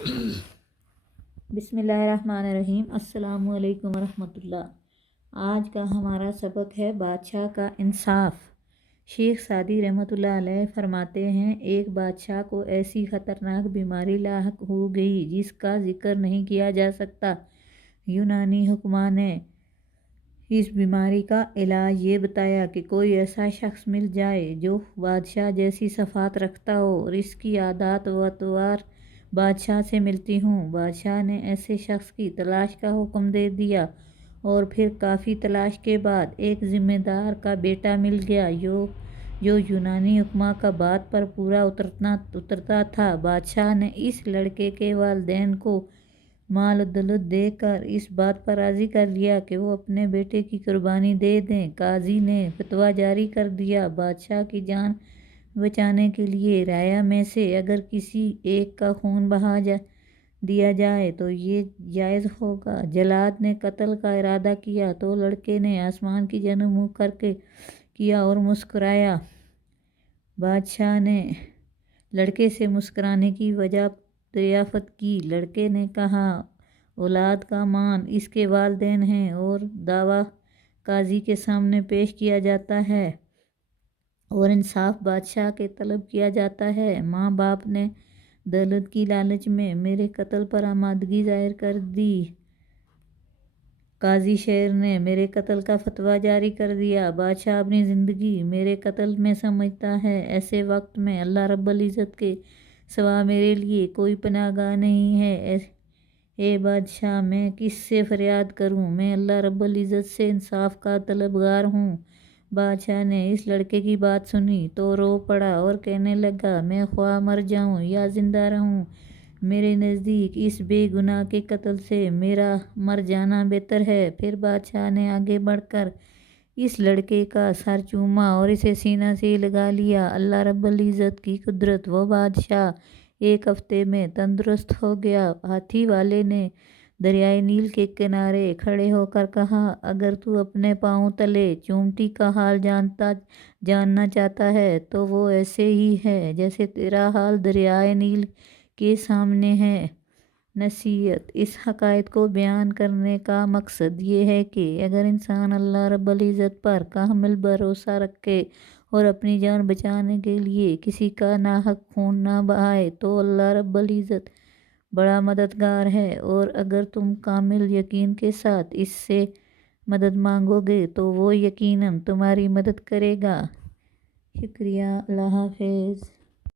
بسم اللہ الرحمن الرحیم۔ السلام علیکم ورحمۃ اللہ۔ آج کا ہمارا سبق ہے بادشاہ کا انصاف۔ شیخ سعدی رحمۃ اللہ علیہ فرماتے ہیں، ایک بادشاہ کو ایسی خطرناک بیماری لاحق ہو گئی جس کا ذکر نہیں کیا جا سکتا۔ یونانی حکماء نے اس بیماری کا علاج یہ بتایا کہ کوئی ایسا شخص مل جائے جو بادشاہ جیسی صفات رکھتا ہو اور اس کی عادات و اطوار بادشاہ سے ملتی ہوں۔ بادشاہ نے ایسے شخص کی تلاش کا حکم دے دیا اور پھر کافی تلاش کے بعد ایک ذمہ دار کا بیٹا مل گیا جو یونانی حکماء کا بات پر پورا اترتا تھا۔ بادشاہ نے اس لڑکے کے والدین کو مال و دولت دے کر اس بات پر راضی کر لیا کہ وہ اپنے بیٹے کی قربانی دے دیں۔ قاضی نے فتویٰ جاری کر دیا، بادشاہ کی جان بچانے کے لیے رعایا میں سے اگر کسی ایک کا خون بہا دیا جائے تو یہ جائز ہوگا۔ جلاد نے قتل کا ارادہ کیا تو لڑکے نے آسمان کی جانب منہ کر کے کیا اور مسکرایا۔ بادشاہ نے لڑکے سے مسکرانے کی وجہ دریافت کی۔ لڑکے نے کہا، اولاد کا مان اس کے والدین ہیں اور دعویٰ قاضی کے سامنے پیش کیا جاتا ہے اور انصاف بادشاہ کے طلب کیا جاتا ہے۔ ماں باپ نے دولت کی لالچ میں میرے قتل پر آمادگی ظاہر کر دی۔ قاضی شہر نے میرے قتل کا فتویٰ جاری کر دیا۔ بادشاہ اپنی زندگی میرے قتل میں سمجھتا ہے۔ ایسے وقت میں اللہ رب العزت کے سوا میرے لیے کوئی پناہ گاہ نہیں ہے۔ اے بادشاہ، میں کس سے فریاد کروں؟ میں اللہ رب العزت سے انصاف کا طلبگار ہوں۔ بادشاہ نے اس لڑکے کی بات سنی تو رو پڑا اور کہنے لگا، میں خواہ مر جاؤں یا زندہ رہوں، میرے نزدیک اس بے گناہ کے قتل سے میرا مر جانا بہتر ہے۔ پھر بادشاہ نے آگے بڑھ کر اس لڑکے کا سر چوما اور اسے سینہ سے لگا لیا۔ اللہ رب العزت کی قدرت! وہ بادشاہ ایک ہفتے میں تندرست ہو گیا۔ ہاتھی والے نے دریائے نیل کے کنارے کھڑے ہو کر کہا، اگر تو اپنے پاؤں تلے چونٹی کا حال جاننا چاہتا ہے تو وہ ایسے ہی ہے جیسے تیرا حال دریائے نیل کے سامنے ہے۔ نصیحت: اس حقائق کو بیان کرنے کا مقصد یہ ہے کہ اگر انسان اللہ رب العزت پر کامل بھروسہ رکھے اور اپنی جان بچانے کے لیے کسی کا ناحق خون نہ بہائے تو اللہ رب العزت بڑا مددگار ہے، اور اگر تم کامل یقین کے ساتھ اس سے مدد مانگو گے تو وہ یقیناً تمہاری مدد کرے گا۔ شکریہ۔ اللہ حافظ۔